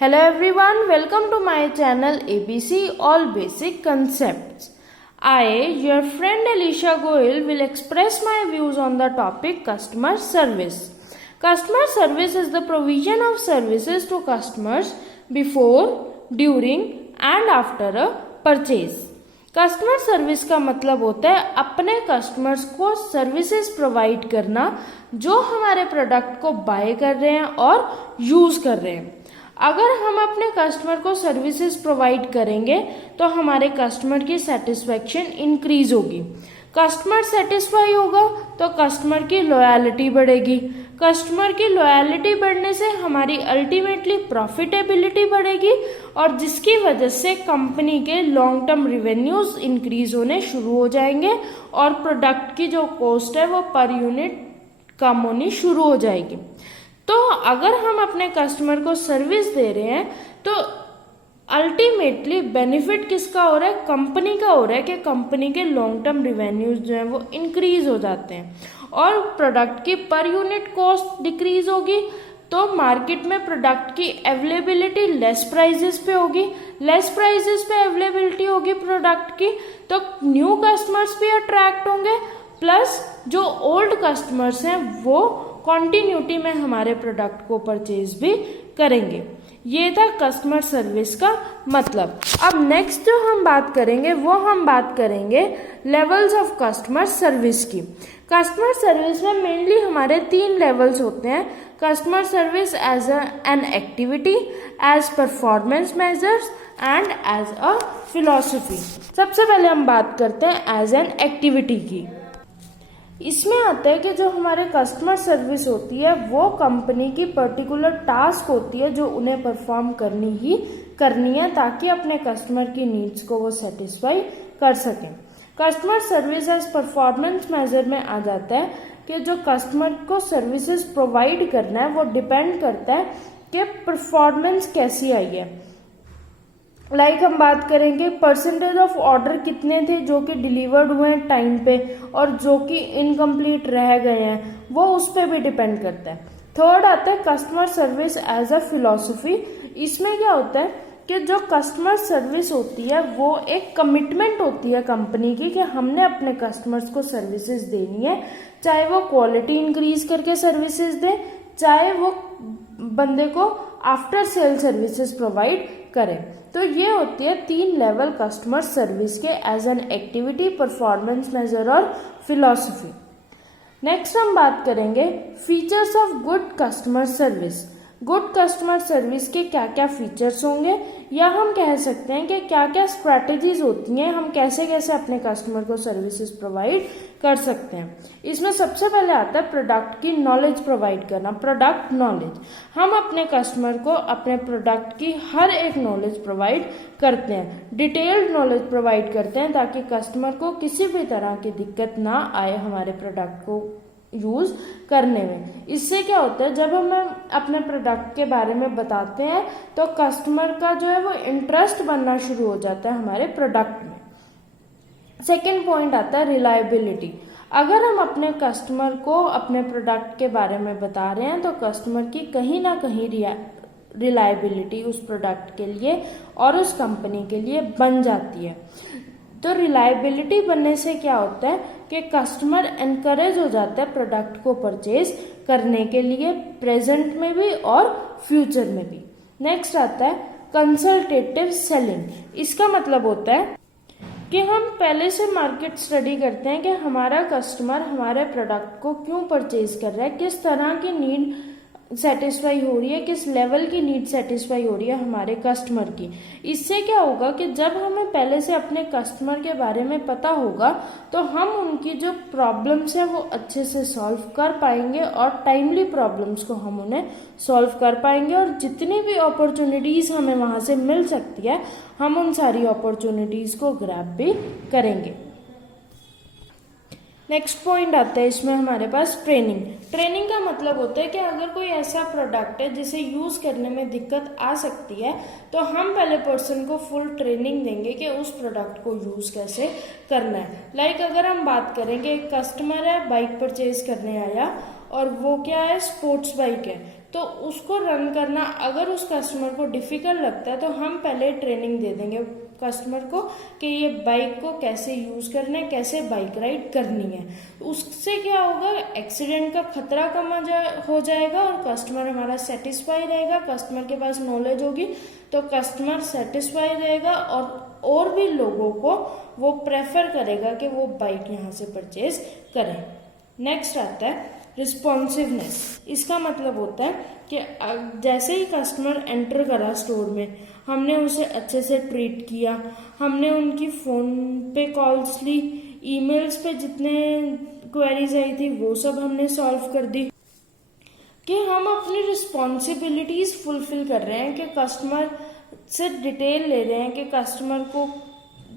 Hello everyone, welcome to my channel ABC All Basic Concepts. I, your friend Alicia Goyal, will express my views on the topic customer service. Customer service is the provision of services to customers before, during and after a purchase. Customer service का मतलब होता है अपने customers को services provide करना जो हमारे product को बाय कर रहे हैं और यूज़ कर रहे हैं। अगर हम अपने कस्टमर को सर्विसेज प्रोवाइड करेंगे तो हमारे कस्टमर की सेटिस्फेक्शन इंक्रीज होगी। कस्टमर सेटिस्फाई होगा तो कस्टमर की लॉयल्टी बढ़ेगी। कस्टमर की लॉयल्टी बढ़ने से हमारी अल्टीमेटली प्रॉफिटेबिलिटी बढ़ेगी और जिसकी वजह से कंपनी के लॉन्ग टर्म रिवेन्यूज इंक्रीज होने शुरू हो जाएंगे और प्रोडक्ट की जो कॉस्ट है वो पर यूनिट कम होनी शुरू हो जाएगी। तो अगर हम अपने कस्टमर को सर्विस दे रहे हैं तो अल्टीमेटली बेनिफिट किसका हो रहा है? कंपनी का हो रहा है कि कंपनी के लॉन्ग टर्म रिवेन्यूज जो है वो इंक्रीज हो जाते हैं और प्रोडक्ट की पर यूनिट कॉस्ट डिक्रीज होगी तो मार्केट में प्रोडक्ट की अवेलेबिलिटी लेस प्राइजेस पे होगी। लेस प्राइजेस पे अवेलेबिलिटी होगी प्रोडक्ट की तो न्यू कस्टमर्स भी अट्रैक्ट होंगे प्लस जो ओल्ड कस्टमर्स हैं वो कॉन्टिन्यूटी में हमारे प्रोडक्ट को परचेज भी करेंगे। ये था कस्टमर सर्विस का मतलब। अब नेक्स्ट जो हम बात करेंगे वो हम बात करेंगे लेवल्स ऑफ कस्टमर सर्विस की। कस्टमर सर्विस में मेनली हमारे 3 लेवल्स होते हैं। Customer service as an activity, as performance measures and as a philosophy. सबसे पहले हम बात करते हैं एज एन एक्टिविटी की। इसमें आता है कि जो हमारे कस्टमर सर्विस होती है वो कंपनी की पर्टिकुलर टास्क होती है जो उन्हें परफॉर्म करनी है ताकि अपने कस्टमर की नीड्स को वो सेटिस्फाई कर सकें। Customer service as performance measure में आ जाता है कि जो कस्टमर को सर्विसेज प्रोवाइड करना है वो डिपेंड करता है कि परफॉर्मेंस कैसी आई है। लाइक हम बात करेंगे परसेंटेज ऑफ ऑर्डर कितने थे जो कि डिलीवर्ड हुए हैं टाइम पे और जो कि इनकम्प्लीट रह गए हैं वो उस पर भी डिपेंड करता है। थर्ड आता है customer service as a philosophy. इसमें क्या होता है कि जो कस्टमर सर्विस होती है वो एक कमिटमेंट होती है कंपनी की कि हमने अपने कस्टमर्स को सर्विसेज देनी है, चाहे वो क्वालिटी इंक्रीज करके सर्विसेज दें चाहे वो बंदे को आफ्टर सेल सर्विसेज प्रोवाइड करें। तो ये होती है 3 लेवल कस्टमर सर्विस के as an activity, performance measure और फिलॉसफी। नेक्स्ट हम बात करेंगे features of good customer service. Good customer service के क्या क्या फीचर्स होंगे या हम कह सकते हैं कि क्या क्या स्ट्रैटेजीज होती हैं, हम कैसे कैसे अपने कस्टमर को सर्विसेज प्रोवाइड कर सकते हैं। इसमें सबसे पहले आता है प्रोडक्ट की नॉलेज प्रोवाइड करना। प्रोडक्ट नॉलेज, हम अपने कस्टमर को अपने प्रोडक्ट की हर एक नॉलेज प्रोवाइड करते हैं, डिटेल्ड नॉलेज प्रोवाइड करते हैं ताकि कस्टमर को किसी भी तरह की दिक्कत ना आए हमारे प्रोडक्ट को यूज करने में। इससे क्या होता है जब हम अपने प्रोडक्ट के बारे में बताते हैं तो कस्टमर का जो है वो इंटरेस्ट बनना शुरू हो जाता है हमारे प्रोडक्ट में। सेकेंड पॉइंट आता है रिलायबिलिटी। अगर हम अपने कस्टमर को अपने प्रोडक्ट के बारे में बता रहे हैं तो कस्टमर की कहीं ना कहीं रिलायबिलिटी उस प्रोडक्ट के लिए और उस कंपनी के लिए बन जाती है। तो रिलायबिलिटी बनने से क्या होता है कि कस्टमर एनकरेज हो जाता है प्रोडक्ट को परचेज करने के लिए प्रेजेंट में भी और फ्यूचर में भी। नेक्स्ट आता है कंसल्टेटिव सेलिंग। इसका मतलब होता है कि हम पहले से मार्केट स्टडी करते हैं कि हमारा कस्टमर हमारे प्रोडक्ट को क्यों परचेज कर रहा है, किस तरह की नीड सेटिस्फाई हो रही है, किस लेवल की नीड सेटिस्फाई हो रही है हमारे कस्टमर की। इससे क्या होगा कि जब हमें पहले से अपने कस्टमर के बारे में पता होगा तो हम उनकी जो प्रॉब्लम्स हैं वो अच्छे से सॉल्व कर पाएंगे और टाइमली प्रॉब्लम्स को हम उन्हें सॉल्व कर पाएंगे और जितनी भी अपॉर्चुनिटीज़ हमें वहाँ से मिल सकती है हम उन सारी अपॉर्चुनिटीज़ को ग्रैब भी करेंगे। नेक्स्ट पॉइंट आता है इसमें हमारे पास ट्रेनिंग। ट्रेनिंग का मतलब होता है कि अगर कोई ऐसा प्रोडक्ट है जिसे यूज़ करने में दिक्कत आ सकती है तो हम पहले पर्सन को फुल ट्रेनिंग देंगे कि उस प्रोडक्ट को यूज़ कैसे करना है। लाइक अगर हम बात करें कि एक कस्टमर है बाइक परचेज करने आया और वो क्या है स्पोर्ट्स बाइक है तो उसको रन करना अगर उस कस्टमर को डिफ़िकल्ट लगता है तो हम पहले ट्रेनिंग दे देंगे कस्टमर को कि ये बाइक को कैसे यूज़ करना है, कैसे बाइक राइड करनी है। उससे क्या होगा, एक्सीडेंट का खतरा कम हो जाएगा और कस्टमर हमारा सेटिस्फाई रहेगा। कस्टमर के पास नॉलेज होगी तो कस्टमर सेटिस्फाई रहेगा और भी लोगों को वो प्रेफर करेगा कि वो बाइक यहाँ से परचेज करें। नेक्स्ट आता है रिस्पॉन्सिवनेस। इसका मतलब होता है कि जैसे ही कस्टमर एंटर करा स्टोर में, हमने उसे अच्छे से ट्रीट किया, हमने उनकी फ़ोन पे कॉल्स ली, ईमेल्स पे जितने क्वेरीज आई थी वो सब हमने सॉल्व कर दी, कि हम अपनी रिस्पॉन्सिबिलिटीज़ फुलफिल कर रहे हैं, कि कस्टमर से डिटेल ले रहे हैं कि कस्टमर को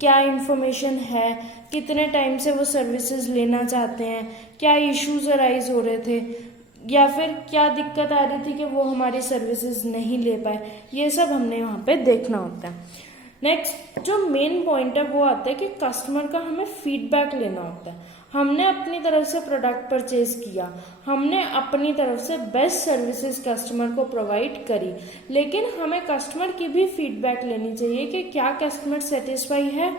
क्या इन्फॉर्मेशन है, कितने टाइम से वो सर्विसेज लेना चाहते हैं, क्या इश्यूज अराइज हो रहे थे या फिर क्या दिक्कत आ रही थी कि वो हमारी सर्विसेज नहीं ले पाए, ये सब हमने वहाँ पे देखना होता है। नेक्स्ट जो मेन पॉइंट है वो आता है कि कस्टमर का हमें फीडबैक लेना होता है। हमने अपनी तरफ से प्रोडक्ट परचेज किया, हमने अपनी तरफ से बेस्ट सर्विसेज कस्टमर को प्रोवाइड करी, लेकिन हमें कस्टमर की भी फीडबैक लेनी चाहिए कि क्या कस्टमर सेटिस्फाई है।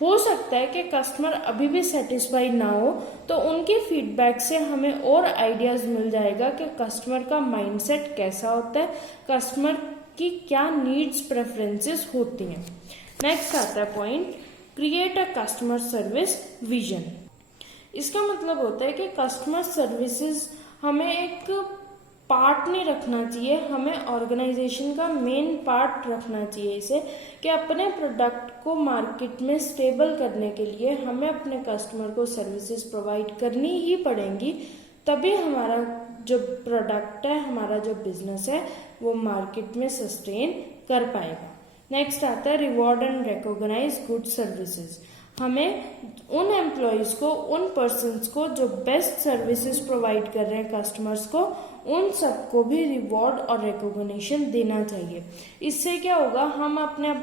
हो सकता है कि कस्टमर अभी भी सेटिस्फाई ना हो, तो उनकी फीडबैक से हमें और आइडियाज़ मिल जाएगा कि कस्टमर का माइंडसेट कैसा होता है, कस्टमर की क्या नीड्स प्रेफरेंसेस होती हैं। नेक्स्ट आता है point, create a customer service vision. इसका मतलब होता है कि कस्टमर सर्विसेज हमें एक पार्ट नहीं रखना चाहिए, हमें ऑर्गेनाइजेशन का मेन पार्ट रखना चाहिए इसे, कि अपने प्रोडक्ट को मार्केट में स्टेबल करने के लिए हमें अपने कस्टमर को सर्विसेज प्रोवाइड करनी ही पड़ेंगी, तभी हमारा जो प्रोडक्ट है, हमारा जो बिजनेस है वो मार्केट में सस्टेन कर पाएगा। नेक्स्ट आता है reward and recognise good services. हमें उन एम्प्लॉयज़ को, उन पर्सन्स को जो बेस्ट सर्विसेज प्रोवाइड कर रहे हैं कस्टमर्स को, उन सबको भी रिवॉर्ड और रिकॉग्निशन देना चाहिए। इससे क्या होगा, हम अपने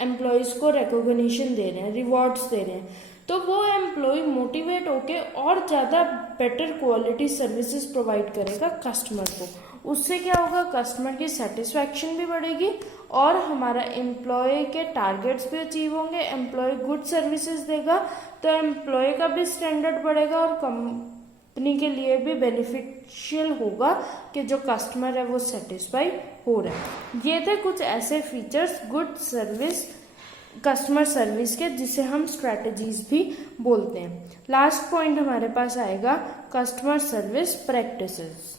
एम्प्लॉयज़ को रिकॉग्निशन दे रहे हैं, रिवॉर्ड्स दे रहे हैं, तो वो एम्प्लॉय मोटिवेट होके और ज़्यादा बेटर क्वालिटी सर्विसेज प्रोवाइड करेगा कस्टमर को। उससे क्या होगा, कस्टमर की सेटिस्फैक्शन भी बढ़ेगी और हमारा एम्प्लॉय के टारगेट्स भी अचीव होंगे। एम्प्लॉय गुड सर्विसेज देगा तो एम्प्लॉय का भी स्टैंडर्ड बढ़ेगा और कंपनी के लिए भी बेनिफिशियल होगा कि जो कस्टमर है वो सेटिस्फाई हो रहा है। ये थे कुछ ऐसे features good service, customer service के, जिसे हम स्ट्रैटेजीज भी बोलते हैं। लास्ट पॉइंट हमारे पास आएगा कस्टमर सर्विस प्रैक्टिसेस।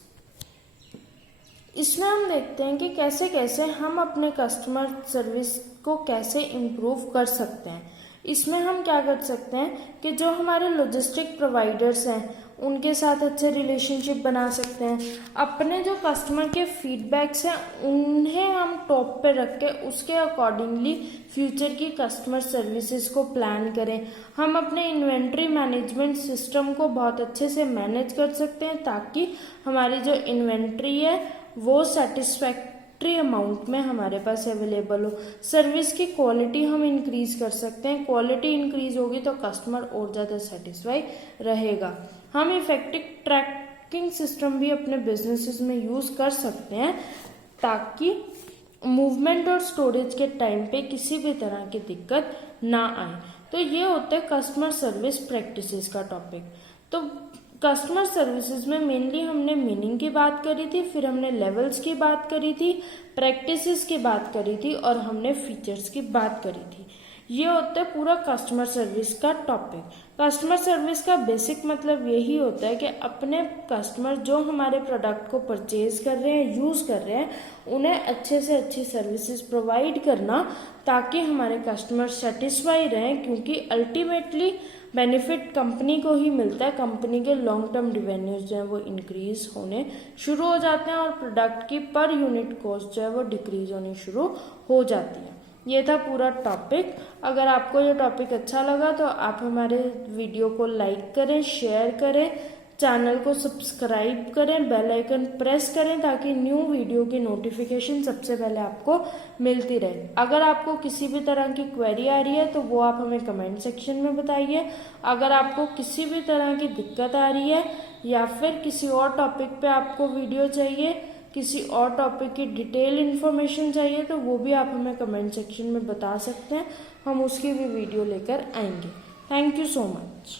इसमें हम देखते हैं कि कैसे कैसे हम अपने कस्टमर सर्विस को कैसे इम्प्रूव कर सकते हैं। इसमें हम क्या कर सकते हैं कि जो हमारे लॉजिस्टिक प्रोवाइडर्स हैं उनके साथ अच्छे रिलेशनशिप बना सकते हैं। अपने जो कस्टमर के फीडबैक्स हैं उन्हें हम टॉप पे रख के उसके अकॉर्डिंगली फ्यूचर की कस्टमर सर्विसेज को प्लान करें। हम अपने इन्वेंट्री मैनेजमेंट सिस्टम को बहुत अच्छे से मैनेज कर सकते हैं ताकि हमारी जो इन्वेंट्री है वो सेटिस्फैक्ट्री अमाउंट में हमारे पास अवेलेबल हो। सर्विस की क्वालिटी हम इंक्रीज कर सकते हैं। क्वालिटी इंक्रीज होगी तो कस्टमर और ज़्यादा सेटिस्फाई रहेगा। हम इफेक्टिव ट्रैकिंग सिस्टम भी अपने बिजनेसेस में यूज़ कर सकते हैं ताकि मूवमेंट और स्टोरेज के टाइम पे किसी भी तरह की दिक्कत ना आए। तो ये होता है कस्टमर सर्विस प्रैक्टिसेस का टॉपिक। तो कस्टमर सर्विसेज में मेनली हमने मीनिंग की बात करी थी, फिर हमने लेवल्स की बात करी थी, प्रैक्टिसेस की बात करी थी और हमने फीचर्स की बात करी थी। ये होता है पूरा कस्टमर सर्विस का टॉपिक। कस्टमर सर्विस का बेसिक मतलब यही होता है कि अपने कस्टमर जो हमारे प्रोडक्ट को परचेज कर रहे हैं, यूज़ कर रहे हैं, उन्हें अच्छे से अच्छी सर्विसेज प्रोवाइड करना ताकि हमारे कस्टमर सेटिस्फाई रहें, क्योंकि अल्टीमेटली बेनिफिट कंपनी को ही मिलता है। कंपनी के लॉन्ग टर्म रिवेन्यूज जो है वो इंक्रीज होने शुरू हो जाते हैं और प्रोडक्ट की पर यूनिट कॉस्ट जो है वो डिक्रीज होनी शुरू हो जाती है। ये था पूरा टॉपिक। अगर आपको ये टॉपिक अच्छा लगा तो आप हमारे वीडियो को लाइक करें, शेयर करें, चैनल को सब्सक्राइब करें, बेल आइकन प्रेस करें ताकि न्यू वीडियो की नोटिफिकेशन सबसे पहले आपको मिलती रहे। अगर आपको किसी भी तरह की क्वेरी आ रही है तो वो आप हमें कमेंट सेक्शन में बताइए। अगर आपको किसी भी तरह की दिक्कत आ रही है या फिर किसी और टॉपिक पे आपको वीडियो चाहिए, किसी और टॉपिक की डिटेल इन्फॉर्मेशन चाहिए तो वो भी आप हमें कमेंट सेक्शन में बता सकते हैं, हम उसकी भी वीडियो लेकर आएंगे। Thank you so much.